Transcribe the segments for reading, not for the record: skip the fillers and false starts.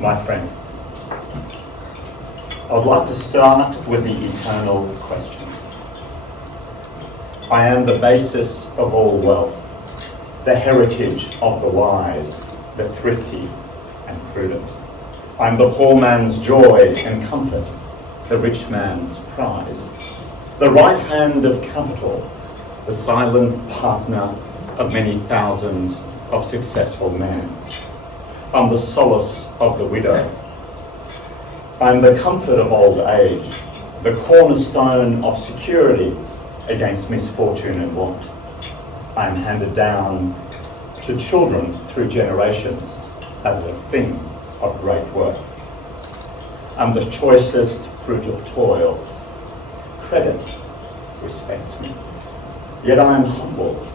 My friends, I would like to start with the eternal question. I am the basis of all wealth, the heritage of the wise, the thrifty and prudent. I am the poor man's joy and comfort, the rich man's prize, the right hand of capital, the silent partner of many thousands of successful men. I'm the solace of the widow. I'm the comfort of old age, the cornerstone of security against misfortune and want. I am handed down to children through generations as a thing of great worth. I'm the choicest fruit of toil. Credit respects me. Yet I am humble.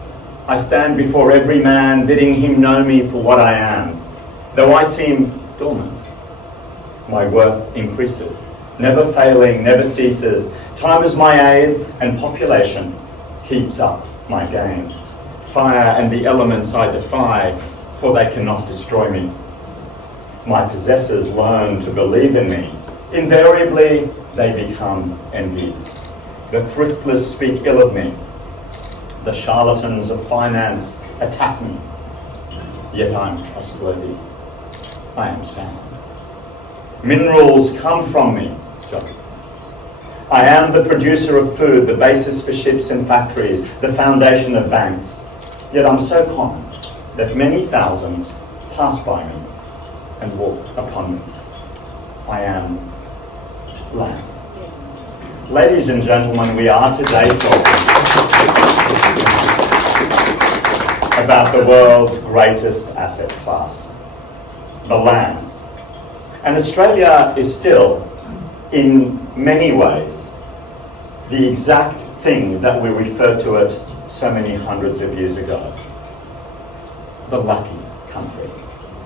I stand before every man, bidding him know me for what I am. Though I seem dormant, my worth increases, never failing, never ceases. Time is my aid, and population heaps up my gain. Fire and the elements I defy, for they cannot destroy me. My possessors learn to believe in me. Invariably, they become envied. The thriftless speak ill of me. The charlatans of finance attack me. Yet I am trustworthy. I am sound. Minerals come from me. I am the producer of food, the basis for ships and factories, the foundation of banks. Yet I'm so common that many thousands pass by me and walk upon me. I am land. Ladies and gentlemen, we are today talking about the world's greatest asset class, the land. And Australia is still, in many ways, the exact thing that we referred to it so many hundreds of years ago, the lucky country.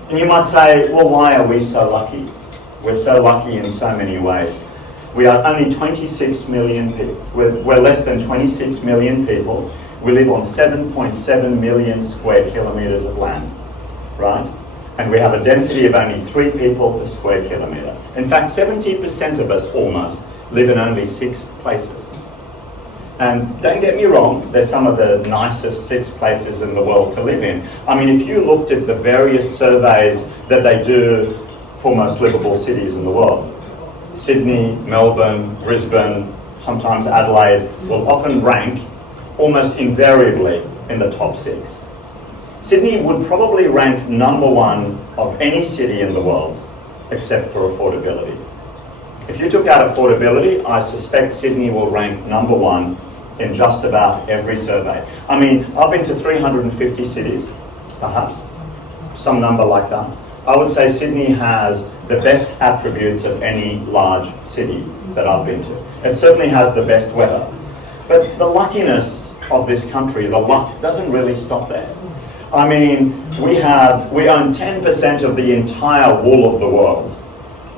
And you might say, well, why are we so lucky? We're so lucky in so many ways. We are only 26 million people. We're less than 26 million people. We live on 7.7 million square kilometres of land, right? And we have a density of only 3 people per square kilometre. In fact, 70% of us almost live in only 6 places. And don't get me wrong, they're some of the nicest 6 places in the world to live in. I mean, if you looked at the various surveys that they do for most livable cities in the world, Sydney, Melbourne, Brisbane, sometimes Adelaide, will often rank almost invariably in the top 6. Sydney would probably rank number 1 of any city in the world, except for affordability. If you took out affordability, I suspect Sydney will rank number 1 in just about every survey. I mean, I've been to 350 cities, perhaps, some number like that. I would say Sydney has the best attributes of any large city that I've been to. It certainly has the best weather. But the luckiness of this country, the luck, doesn't really stop there. I mean, we own 10% of the entire wool of the world.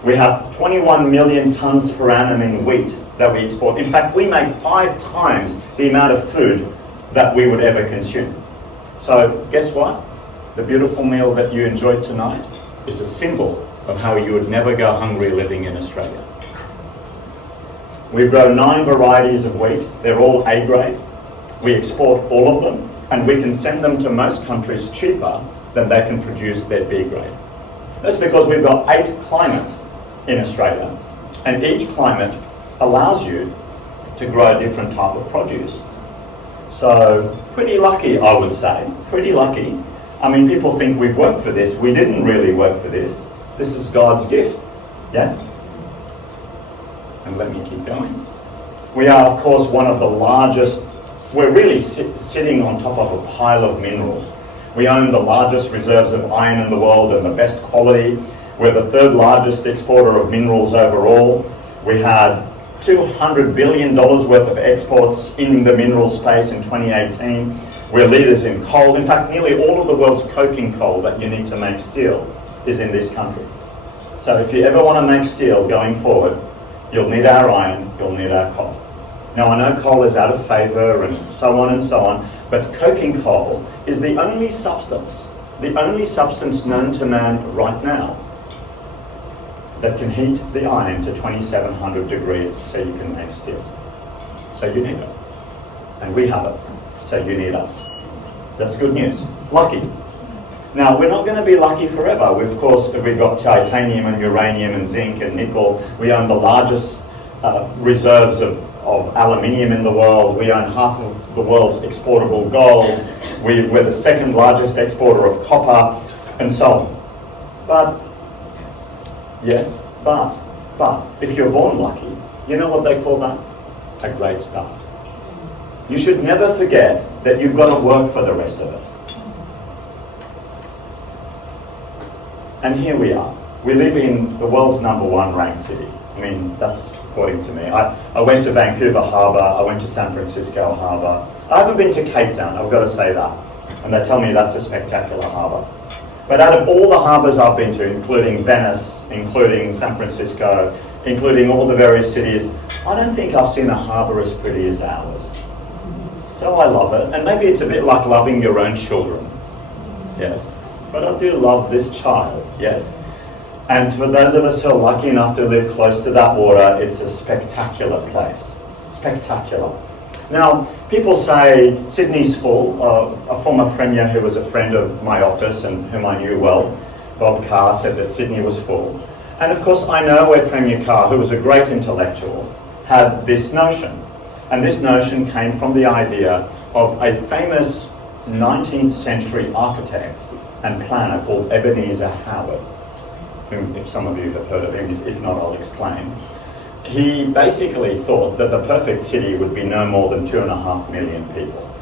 We have 21 million tonnes per annum in wheat that we export. In fact, we make 5 times the amount of food that we would ever consume. So guess what? The beautiful meal that you enjoyed tonight is a symbol of how you would never go hungry living in Australia. We grow 9 varieties of wheat. They're all A grade. We export all of them, and we can send them to most countries cheaper than they can produce their B grade. That's because we've got 8 climates in Australia, and each climate allows you to grow a different type of produce. So pretty lucky, I would say, pretty lucky. I mean, people think we've worked for this. We didn't really work for this. This is God's gift, yes? And let me keep going. We are, of course, one of the largest. We're really sitting on top of a pile of minerals. We own the largest reserves of iron in the world and the best quality. We're the 3rd largest exporter of minerals overall. We had $200 billion worth of exports in the mineral space in 2018. We're leaders in coal. In fact, nearly all of the world's coking coal that you need to make steel is in this country. So if you ever want to make steel going forward, you'll need our iron, you'll need our coal. Now, I know coal is out of favour and so on, but coking coal is the only substance known to man right now that can heat the iron to 2700 degrees so you can make steel. So you need it. And we have it. So you need us. That's good news. Lucky. Now, we're not going to be lucky forever. We've got titanium and uranium and zinc and nickel. We own the largest reserves of aluminium in the world. We own half of the world's exportable gold. We're the second largest exporter of copper, and so on. But, yes, but, if you're born lucky, you know what they call that? A great start. You should never forget that you've got to work for the rest of it. And here we are. We live in the world's #1 ranked city. I mean, that's according to me. I went to Vancouver Harbour, I went to San Francisco Harbour. I haven't been to Cape Town, I've got to say that. And they tell me that's a spectacular harbour. But out of all the harbours I've been to, including Venice, including San Francisco, including all the various cities, I don't think I've seen a harbour as pretty as ours. So I love it, and maybe it's a bit like loving your own children. Yes, but I do love this child, yes. And for those of us who are lucky enough to live close to that water, it's a spectacular place. Spectacular. Now, people say Sydney's full. A former Premier who was a friend of my office and whom I knew well, Bob Carr, said that Sydney was full. And of course I know where Premier Carr, who was a great intellectual, had this notion. And this notion came from the idea of a famous 19th century architect and planner called Ebenezer Howard, whom, if some of you have heard of him, if not, I'll explain. He basically thought that the perfect city would be no more than 2.5 million people.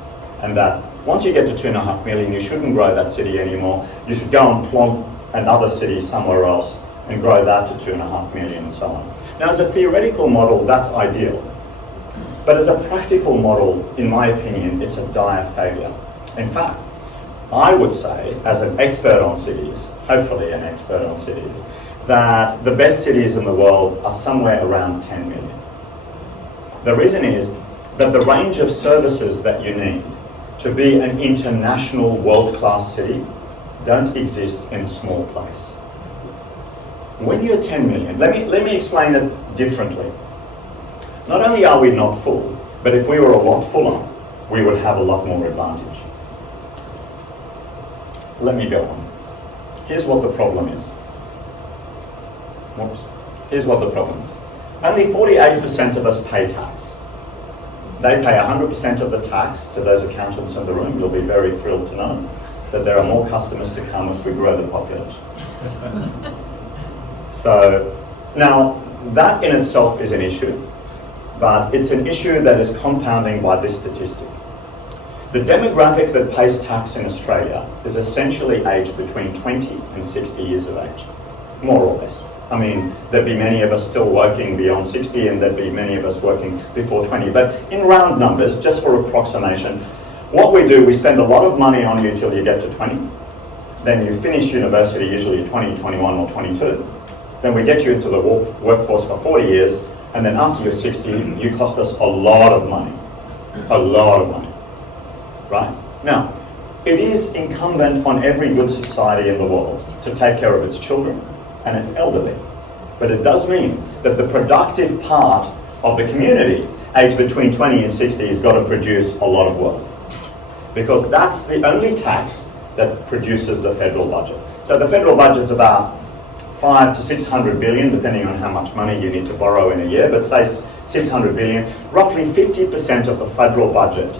And that once you get to 2.5 million, you shouldn't grow that city anymore. You should go and plonk another city somewhere else and grow that to 2.5 million and so on. Now, as a theoretical model, that's ideal. But as a practical model, in my opinion, it's a dire failure. In fact, I would say, as an expert on cities, hopefully an expert on cities, that the best cities in the world are somewhere around 10 million. The reason is that the range of services that you need to be an international world-class city don't exist in a small place. When you're 10 million, let me explain it differently. Not only are we not full, but if we were a lot fuller, we would have a lot more advantage. Let me go on. Here's what the problem is. Whoops. Here's what the problem is. Only 48% of us pay tax. They pay 100% of the tax. To those accountants in the room, you'll be very thrilled to know that there are more customers to come if we grow the population. So, now, that in itself is an issue, but it's an issue that is compounding by this statistic. The demographic that pays tax in Australia is essentially aged between 20 and 60 years of age, more or less. I mean, there'd be many of us still working beyond 60 and there'd be many of us working before 20, but in round numbers, just for approximation, what we do, we spend a lot of money on you till you get to 20, then you finish university, usually 20, 21 or 22, then we get you into the workforce for 40 years, and then after you're 60, you cost us a lot of money, right? Now, it is incumbent on every good society in the world to take care of its children and its elderly, but it does mean that the productive part of the community, aged between 20 and 60, has got to produce a lot of wealth, because that's the only tax that produces the federal budget. So the federal budget's about 500 to 600 billion, depending on how much money you need to borrow in a year, but say 600 billion, roughly 50% of the federal budget,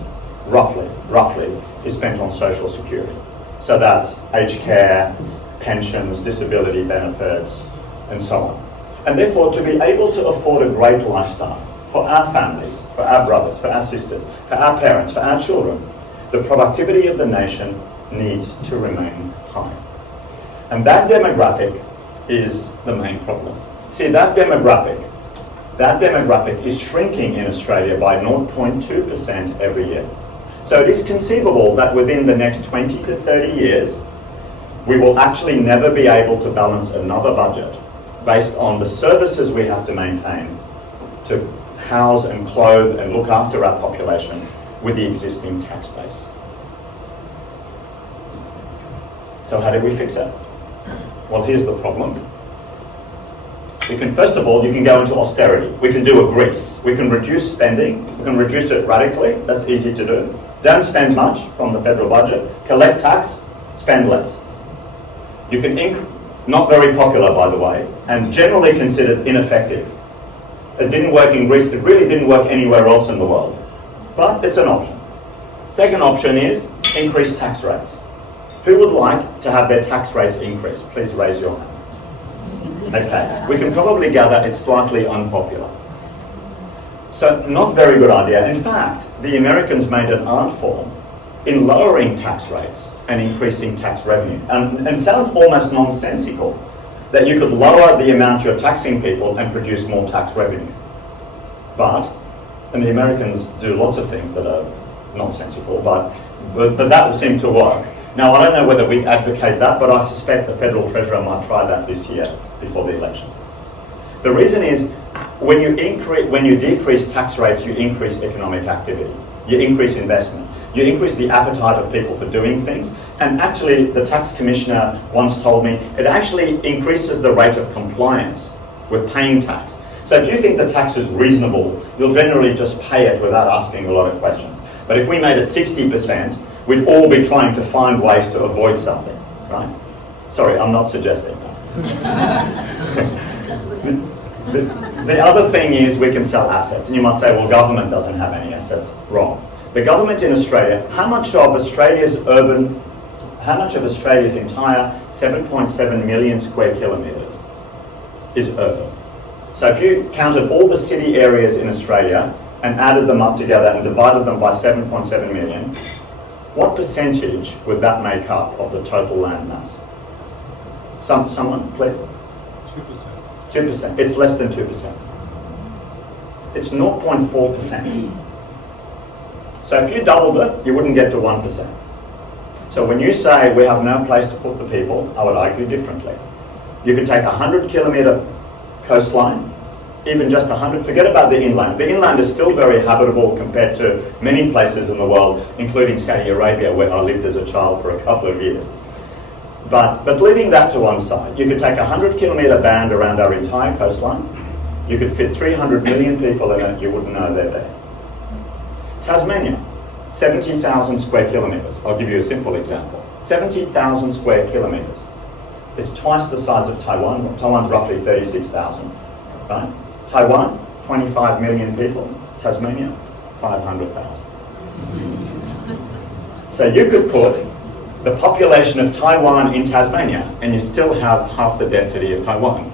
roughly, is spent on social security. So that's aged care, pensions, disability benefits, and so on. And therefore, to be able to afford a great lifestyle for our families, for our brothers, for our sisters, for our parents, for our children, the productivity of the nation needs to remain high. And that demographic is the main problem. See, that demographic is shrinking in Australia by 0.2% every year. So it is conceivable that within the next 20 to 30 years, we will actually never be able to balance another budget based on the services we have to maintain to house and clothe and look after our population with the existing tax base. So how do we fix it? Well, here's the problem. We can, first of all, you can go into austerity. We can do a Greece. We can reduce spending. We can reduce it radically. That's easy to do. Don't spend much from the federal budget. Collect tax, spend less. You can not very popular, by the way, and generally considered ineffective. It didn't work in Greece. It really didn't work anywhere else in the world. But it's an option. Second option is increase tax rates. Who would like to have their tax rates increased? Please raise your hand. Okay, we can probably gather it's slightly unpopular. So not very good idea. In fact, the Americans made an art form in lowering tax rates and increasing tax revenue. And it sounds almost nonsensical that you could lower the amount you're taxing people and produce more tax revenue. And the Americans do lots of things that are nonsensical, but that would seem to work. Now, I don't know whether we advocate that, but I suspect the Federal Treasurer might try that this year before the election. The reason is, when you decrease tax rates, you increase economic activity, you increase investment, you increase the appetite of people for doing things, and actually, the tax commissioner once told me, it actually increases the rate of compliance with paying tax. So if you think the tax is reasonable, you'll generally just pay it without asking a lot of questions. But if we made it 60%, we'd all be trying to find ways to avoid something, right? Sorry, I'm not suggesting that. The other thing is we can sell assets. And you might say, well, government doesn't have any assets. Wrong. The government in Australia, how much of Australia's entire 7.7 million square kilometres is urban? So if you counted all the city areas in Australia and added them up together and divided them by 7.7 million, what percentage would that make up of the total land mass? Someone, please? 2%. 2%. It's less than 2%. It's 0.4%. So if you doubled it, you wouldn't get to 1%. So when you say we have no place to put the people, I would argue differently. You could take a 100-kilometre coastline, even just 100, forget about the inland. The inland is still very habitable compared to many places in the world, including Saudi Arabia, where I lived as a child for a couple of years. But leaving that to one side, you could take a 100-kilometre band around our entire coastline. You could fit 300 million people in it, you wouldn't know they're there. Tasmania, 70,000 square kilometres. I'll give you a simple example. 70,000 square kilometres. It's twice the size of Taiwan. Taiwan's roughly 36,000, right? Taiwan, 25 million people. Tasmania, 500,000. So you could put the population of Taiwan in Tasmania and you still have half the density of Taiwan.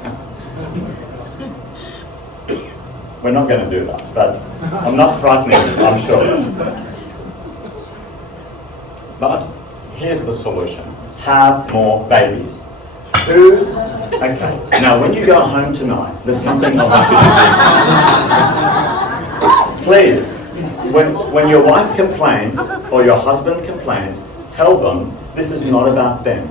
We're not going to do that, but I'm not frightening you, I'm sure. But here's the solution. Have more babies. Okay, now when you go home tonight, there's something I want you to do. Please, when your wife complains or your husband complains, tell them this is not about them.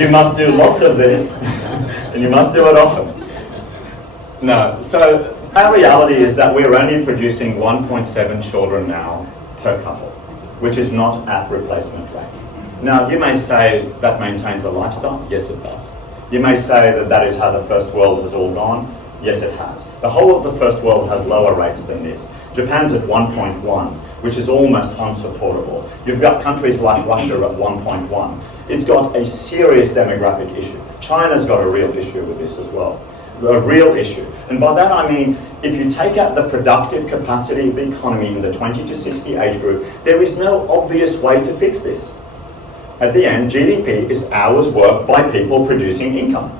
You must do lots of this, and you must do it often. No, so our reality is that we're only producing 1.7 children now per couple, which is not at replacement rate. Now, you may say that maintains a lifestyle. Yes, it does. You may say that that is how the first world has all gone. Yes, it has. The whole of the first world has lower rates than this. Japan's at 1.1, which is almost unsupportable. You've got countries like Russia at 1.1. It's got a serious demographic issue. China's got a real issue with this as well. A real issue. And by that I mean, if you take out the productive capacity of the economy in the 20 to 60 age group, there is no obvious way to fix this. At the end, GDP is hours worked by people producing income.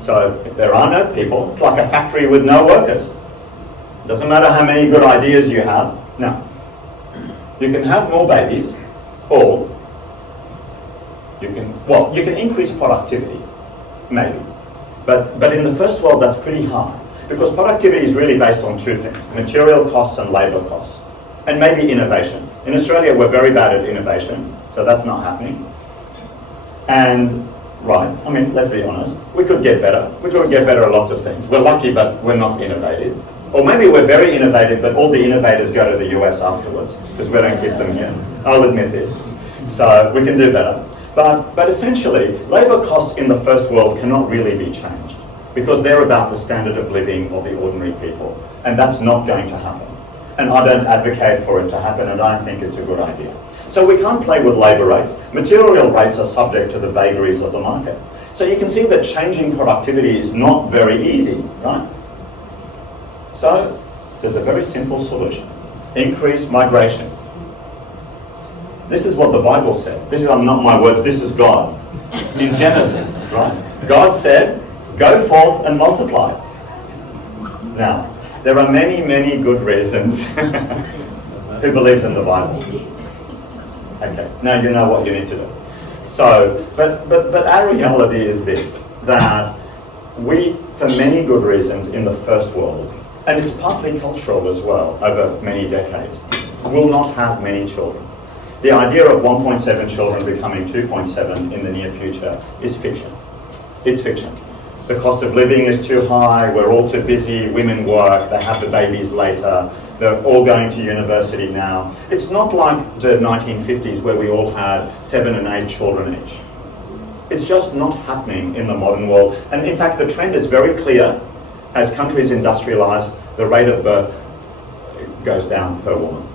So if there are no people, it's like a factory with no workers. Doesn't matter how many good ideas you have. No. You can have more babies, or you can increase productivity, maybe. But in the first world, that's pretty hard, because productivity is really based on two things: material costs and labour costs, and maybe innovation. In Australia, we're very bad at innovation, so that's not happening. And, right, I mean, let's be honest, we could get better. We could get better at lots of things. We're lucky, but we're not innovative. Or maybe we're very innovative, but all the innovators go to the US afterwards, because we don't keep them here. I'll admit this. So we can do better. But essentially, labour costs in the first world cannot really be changed because they're about the standard of living of the ordinary people, and that's not going to happen. And I don't advocate for it to happen, and I don't think it's a good idea. So we can't play with labour rates. Material rates are subject to the vagaries of the market. So you can see that changing productivity is not very easy, right? So there's a very simple solution. Increase migration. This is what the Bible said. These are not my words, this is God. In Genesis, right? God said, go forth and multiply. Now, there are many, many good reasons who believes in the Bible. Okay, now you know what you need to do. So, but our reality is this, that we, for many good reasons in the first world, and it's partly cultural as well, over many decades, will not have many children. The idea of 1.7 children becoming 2.7 in the near future is fiction. It's fiction. The cost of living is too high, we're all too busy, women work, they have the babies later, they're all going to university now. It's not like the 1950s where we all had 7 and 8 children each. It's just not happening in the modern world. And in fact, the trend is very clear. As countries industrialize, the rate of birth goes down per woman.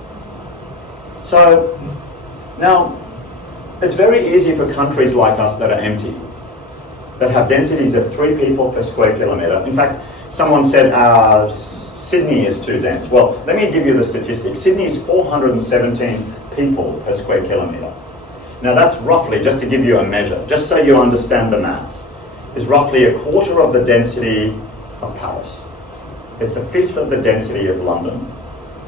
So now, it's very easy for countries like us that are empty, that have densities of 3 people per square kilometre. In fact, someone said Sydney is too dense. Well, let me give you the statistics. Sydney is 417 people per square kilometre. Now that's roughly, just to give you a measure, just so you understand the maths, is roughly a quarter of the density of Paris. It's a fifth of the density of London.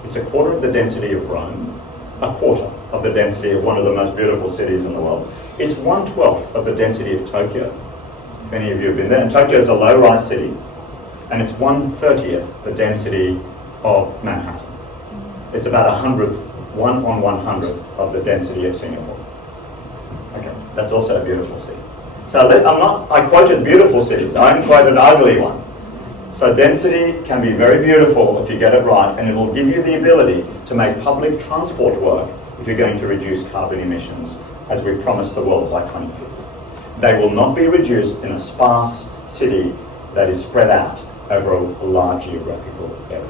It's a quarter of the density of Rome. A quarter of the density of one of the most beautiful cities in the world. It's 1/12 of the density of Tokyo, if any of you have been there. And Tokyo is a low-rise city, and it's 1/30th the density of Manhattan. It's about 100th, 1 on 100th of the density of Singapore. Okay, that's also a beautiful city. So I quoted beautiful cities, I haven't quoted ugly ones. So density can be very beautiful if you get it right, and it will give you the ability to make public transport work if you're going to reduce carbon emissions, as we promised the world by 2050. They will not be reduced in a sparse city that is spread out over a large geographical area.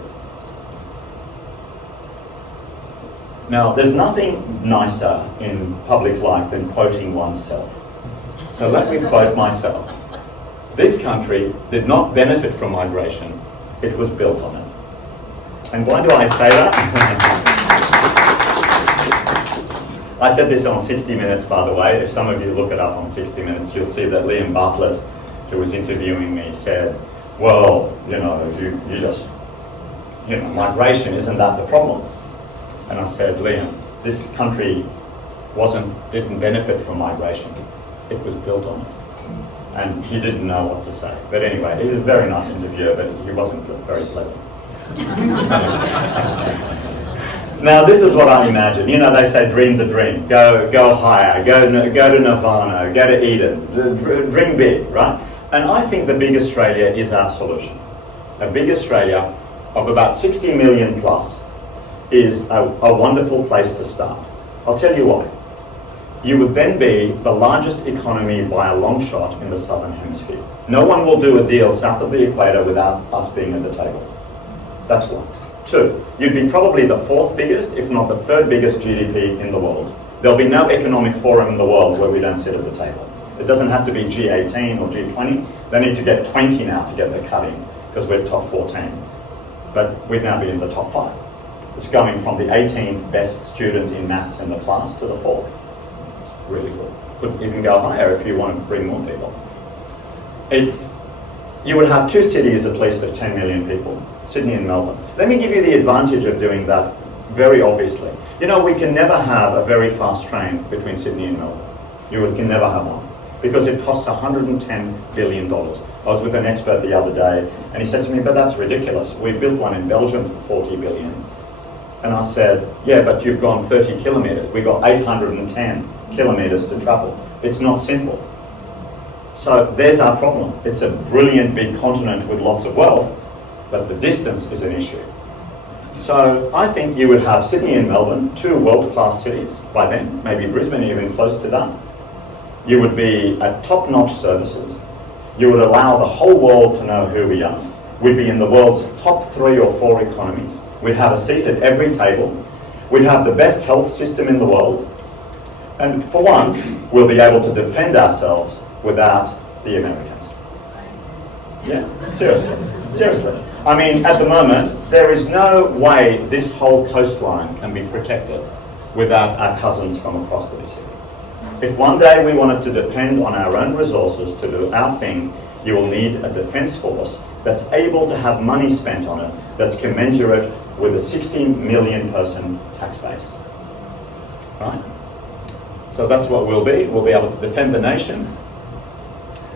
Now, there's nothing nicer in public life than quoting oneself. So let me quote myself. This country did not benefit from migration, it was built on it. And why do I say that? I said this on 60 Minutes, by the way. If some of you look it up on 60 Minutes, you'll see that Liam Bartlett, who was interviewing me, said, well, migration, isn't that the problem? And I said, Liam, this country didn't benefit from migration, it was built on it. And he didn't know what to say. But anyway, he was a very nice interviewer, but he wasn't very pleasant. Now, this is what I imagine. You know, they say dream the dream. Go higher, go to Nirvana, go to Eden. Dream big, right? And I think the big Australia is our solution. A big Australia of about 60 million plus is a wonderful place to start. I'll tell you why. You would then be the largest economy by a long shot in the Southern Hemisphere. No one will do a deal south of the equator without us being at the table. That's one. 2, you'd be probably the 4th biggest, if not the 3rd biggest GDP in the world. There'll be no economic forum in the world where we don't sit at the table. It doesn't have to be G18 or G20. They need to get 20 now to get their cut in, because we're top 14. But we'd now be in the top 5. It's going from the 18th best student in maths in the class to the 4th. Really good. Could even go higher if you want to bring more people. You would have 2 cities at least of 10 million people, Sydney and Melbourne. Let me give you the advantage of doing that very obviously. You know, we can never have a very fast train between Sydney and Melbourne. You can never have one, because it costs $110 billion. I was with an expert the other day, and he said to me, but that's ridiculous. We built one in Belgium for $40 billion. And I said, yeah, but you've gone 30 kilometres. We've got 810 kilometres to travel. It's not simple. So there's our problem. It's a brilliant big continent with lots of wealth, but the distance is an issue. So I think you would have Sydney and Melbourne, 2 world-class cities by then, maybe Brisbane even close to that. You would be at top-notch services. You would allow the whole world to know who we are. We'd be in the world's top 3 or 4 economies. We'd have a seat at every table. We'd have the best health system in the world. And for once, we'll be able to defend ourselves without the Americans. Yeah, seriously. Seriously. I mean, at the moment, there is no way this whole coastline can be protected without our cousins from across the Pacific. If one day we wanted to depend on our own resources to do our thing, you will need a defence force that's able to have money spent on it that's commensurate with a 16 million person tax base. Right? So that's what we'll be. We'll be able to defend the nation.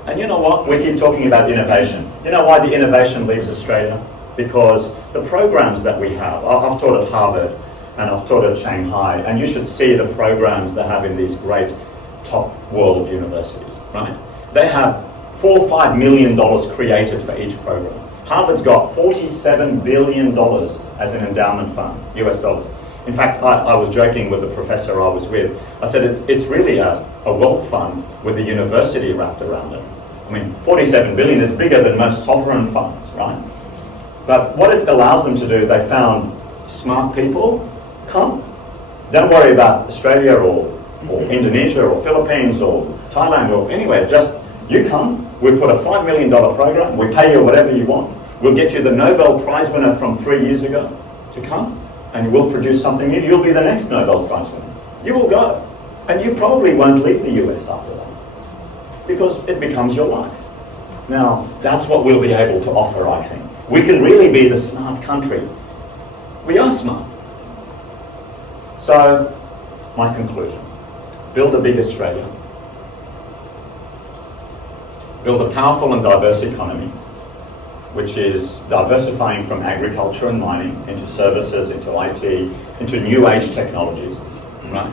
And you know what? We keep talking about innovation. You know why the innovation leaves Australia? Because the programs that we have, I've taught at Harvard and I've taught at Shanghai, and you should see the programs they have in these great top world universities, right? They have $4 or $5 million created for each program. Harvard's got $47 billion as an endowment fund, US dollars. In fact, I was joking with the professor I was with. I said it's really a wealth fund with a university wrapped around it. I mean, 47 billion is bigger than most sovereign funds, right? But what it allows them to do, they found smart people, come. Don't worry about Australia or Indonesia or Philippines or Thailand or anywhere, just you come, we put a $5 million program, we pay you whatever you want. We'll get you the Nobel Prize winner from 3 years ago to come, and we'll produce something new. You'll be the next Nobel Prize winner. You will go, and you probably won't leave the US after that, because it becomes your life. Now, that's what we'll be able to offer, I think. We can really be the smart country. We are smart. So, my conclusion. Build a big Australia. Build a powerful and diverse economy, which is diversifying from agriculture and mining into services, into IT, into new age technologies, right?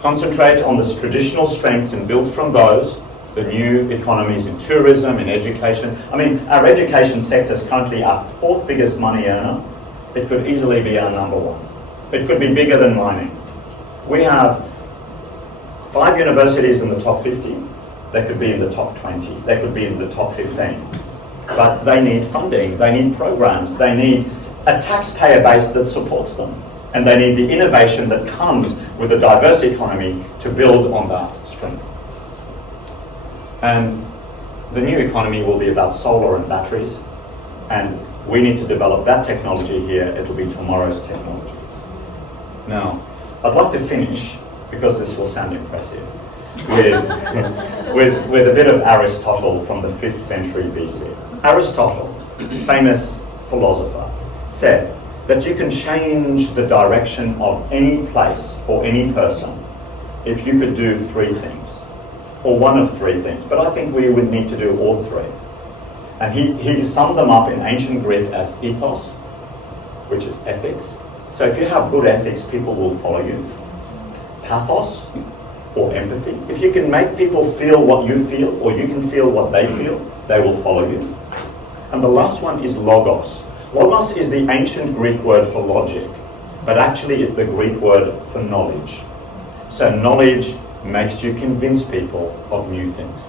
Concentrate on the traditional strengths and build from those the new economies in tourism, in education. I mean, our education sector is currently our 4th biggest money earner. It could easily be our number 1. It could be bigger than mining. We have 5 universities in the top 50. They could be in the top 20. They could be in the top 15. But they need funding. They need programs. They need a taxpayer base that supports them. And they need the innovation that comes with a diverse economy to build on that strength. And the new economy will be about solar and batteries. And we need to develop that technology here. It'll be tomorrow's technology. Now, I'd like to finish, because this will sound impressive, with a bit of Aristotle from the 5th century BC. Aristotle, famous philosopher, said that you can change the direction of any place or any person if you could do 3 things, or one of 3 things. But I think we would need to do all 3. And he summed them up in ancient Greek as ethos, which is ethics. So if you have good ethics, people will follow you. Pathos, or empathy. If you can make people feel what you feel, or you can feel what they feel, they will follow you. And the last one is logos. Logos is the ancient Greek word for logic, but actually is the Greek word for knowledge. So knowledge makes you convince people of new things.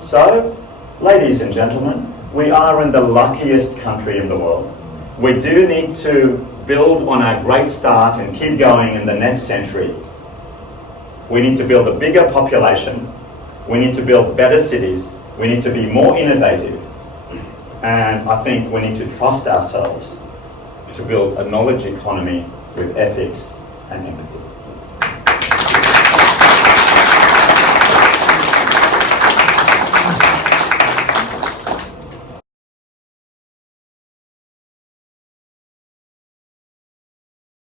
So, ladies and gentlemen, we are in the luckiest country in the world. We do need to build on our great start and keep going in the next century. We need to build a bigger population. We need to build better cities. We need to be more innovative. And I think we need to trust ourselves to build a knowledge economy with ethics and empathy.